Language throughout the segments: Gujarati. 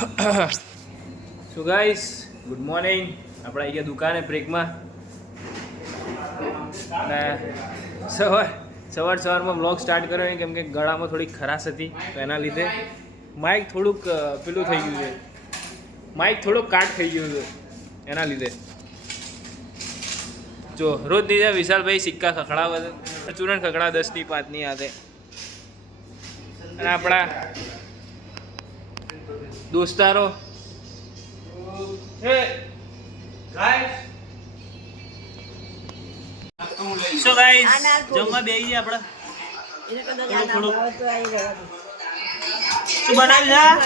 So guys good morning. આપણે આવી ગયા દુકાને બ્રેકમાં અને સવારમાં બ્લોગ સ્ટાર્ટ કર્યો કેમ કે ગળામાં થોડી ખરાશ હતી તો એના લીધે માઇક થોડુંક પેલું થઈ ગયું છે, માઇક થોડુંક કાટ થઈ ગયું છે એના લીધે. જો રોજ દીધા વિશાલભાઈ સિક્કા ખખડાવે છે, ચૂરણ ખખડા 10 ની 5 ની હાથે. અને આપણા દોસ્તારો સો ગાઈસ જમવા બેસી ગયા આપણે. શું બનાવ્યું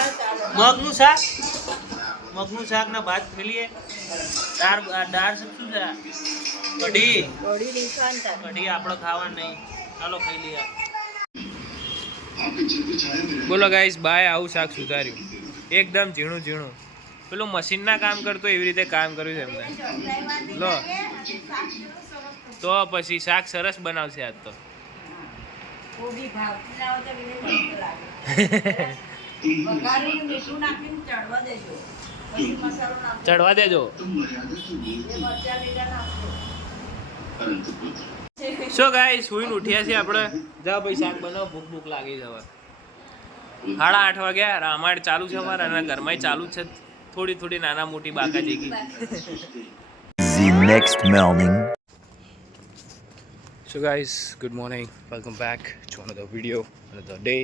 છે? મગનું શાક ને ભાત મેલીએ. દાળ શું છે? કઢી આપણે ખાવાનું નહીં, ચાલો ખાઈ લઈએ. બોલો ગાઈસ, બાય આવું શાક સુધાર્યું એકદમ ઝીણું ઝીણું, પેલું મશીનના કામ કરતો એવી રીતે કામ કર્યું છે એમને. લો તો પછી શાક સરસ બનાવશે આજ તો. ચડવા દેજો. સો ગાઈસ સુઈને ઉઠ્યા છીએ આપણે. જાઓ ભાઈ શાક બનાવો, ભૂખ લાગી છે હવે. 8:30 વાગ્યા. રામાયણ ચાલુ છે અમારા અને ઘરમાં ચાલુ છે થોડી નાના મોટી બાકા જેગી. The next morning. So guys, good morning. Welcome back to another video, another day.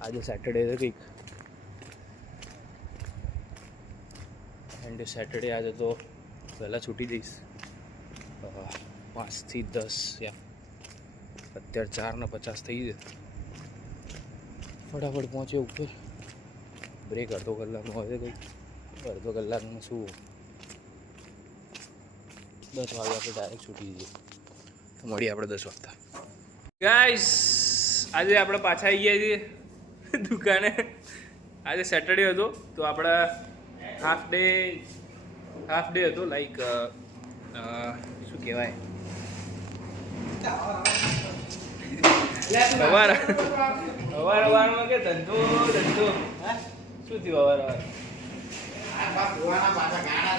આજે સેટરડે છે કંઈક, એન્ડ સેટરડે આજે તો વહેલા છૂટી જઈશ 5 થી 10 યા અત્યારે 4:50 થઈ છે. ફટાફટ પહોંચે ઉપર. બ્રેક અડધો કલાકનો હોય છે કંઈક, અડધો કલાકમાં શું 10 વાગે આપણે ડાયરેક્ટ છૂટી જઈએ. તો મળીએ આપણે 10 વાગતા. ગાઈસ આજે આપણે પાછા આવી ગયા છીએ દુકાને. આજે સેટરડે હતો તો આપણે હાફ ડે હતો, લાઈક શું કહેવાય, સવારમાં કે ધંધો શું થયું?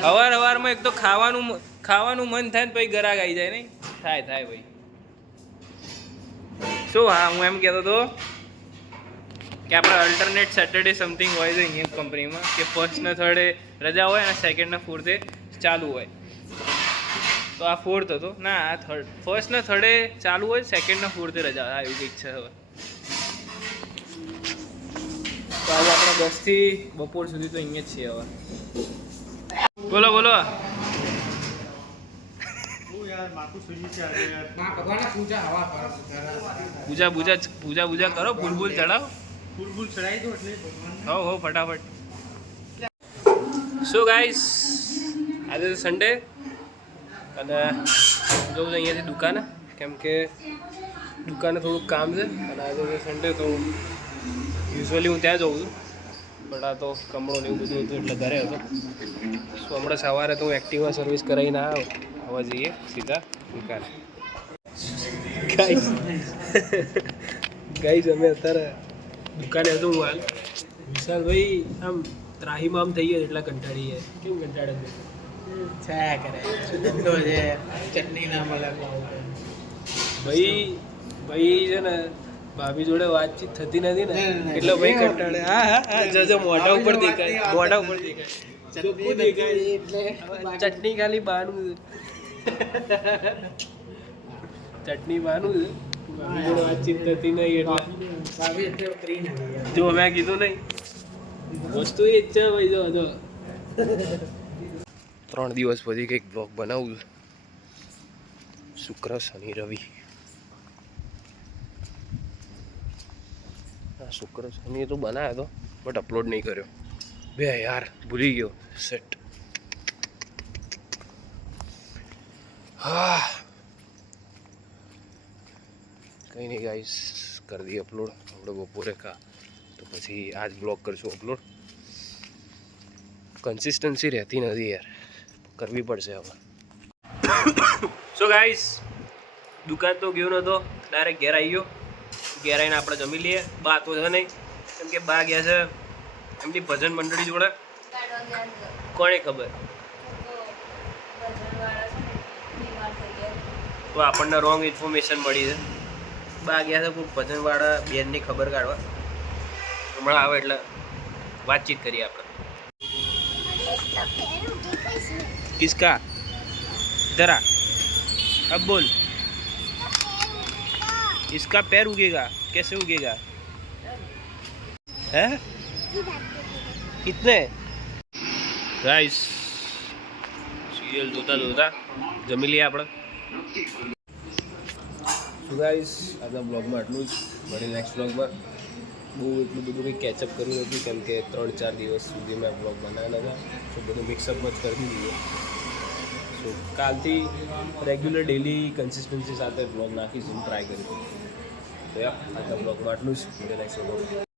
સવારમાં એક તો ખાવાનું મન થાય ને પછી ગરાગ આવી જાય. નહીં થાય ભાઈ. શું? હા, હું એમ કહેતો હતો કે આપણે અલ્ટરનેટ સેટરડે સમથિંગ હોય છે અહીંયા કંપનીમાં, કે ફર્સ્ટ ને થર્ડે રજા હોય અને સેકન્ડ ને ફોર્થે ચાલુ હોય. તો આ ફોર્થ હતો ના, આ થર્ડ. ફર્સ્ટ ને થર્ડે ચાલુ હોય, સેકન્ડ ને ફોર્થે રજા. હા, એવું કંઈક છે હવે. તો આજે આપણે 10 થી બપોર સુધી તો અહીંયા જ છીએ હવે. બોલો પૂજા કરો, ફૂલ ચડાવો. ચડાવી દો એટલે હો ફટાફટ. સો ગાઈસ આજે તો સન્ડે અને જવું છું અહીંયાથી દુકાને, કેમ કે દુકાને થોડુંક કામ છે અને આજે સન્ડે તો યુઝ્યુઅલી હું ત્યાં જઉં છું, પણ આ તો કમળો ને એવું બધું હતું એટલે ઘરે હતો. સો હમણાં સવારે તો હું એક્ટિવા સર્વિસ કરાવીને આવવા જઈએ સીધા દુકાને. ગાઈસ અમે અત્યારે દુકાને હતું. હું હાલ વિશાલભાઈ આમ ત્રાહીમાં આમ થઈ ગયા એટલા કંટાળી ગયા. કેમ કંટાળે છે? કરે ધંધો છે, ચટણી ના મળે ભાઈ છે ને, ભાભી જોડે વાતચીત થતી નથી ને એટલે ભાઈ કંટાળે. હા જજો મોઢા ઉપર દેખાય ચોખ્ખું દેખાય એટલે ચટણી ખાલી બાનું છે. ચટણી બાનું છે, ભાભી જોડે વાતચીત થતી નહીં એટલે જો મેં કીધું નહીં વસ્તુ એ જ છે ભાઈ. જો 3 દિવસ પછી કંઈક બ્લોગ બનાવું. શુક્ર શનિ રવિ. શુક્ર શનિ તો બનાવ્યો હતો બટ અપલોડ નહીં કર્યો. યાર ભૂલી ગયો. સેટ. હા કંઈ નહીં ગાઈસ, કરી દઈએ અપલોડ આપણે બપોરે તો પછી આજ બ્લોગ કરશું અપલોડ. કન્સિસ્ટન્સી રહેતી નથી યાર, કરવી પડશે હવે. સો ગાઈસ દુકાન તો ગયો નહોતો, ડાયરેક્ટ ઘેર આવી ગયો. ઘેર આવીને આપણે જમી લઈએ. બા તો છે નહીં કેમ કે બા ગયા છે, શું કહેવાય, બહાર ગયા છે. તો પછી ઘેર જઈને પછી બ્લોગ સ્ટાર્ટ કરીશું. સો ગાઈસ આજે આપણે પાછા આવી ગયા છીએ દુકાને. આજે સેટરડે હતો તો આપણે હાફ ડે હતો એમની ભજન મંડળી જોડે કોને ખબર, તો આપણને રોંગ ઇન્ફોર્મેશન મળી છે. બા ગયા છે કોઈ ભજનવાળા બેનની ખબર કાઢવા, હમણાં આવે એટલે વાતચીત કરીએ આપણે. કિસકા जरा अब बोल, इसका पैर उगेगा, कैसे उगेगा? है कितने गाइस सीरियल જોતા જોતા જમી લઈએ આપણે. સો ગાઈસ આજના બ્લોગમાં આટલું જ, મળી નેક્સ્ટ બ્લોગમાં. બહુ એટલું બધું કંઈ કેચઅપ કર્યું નથી કેમ કે 3-4 દિવસ સુધી મેં બ્લોગ બનાવેલા હતા, તો બધું મિક્સઅપ જ કરી દીધું. સો કાલથી રેગ્યુલર ડેલી કન્સિસ્ટન્સી સાથે બ્લોગ નાખીશું, ટ્રાય કરીશું. તો યા આજના બ્લોગમાં આટલું જ, મળી નેક્સ્ટ બ્લોગ.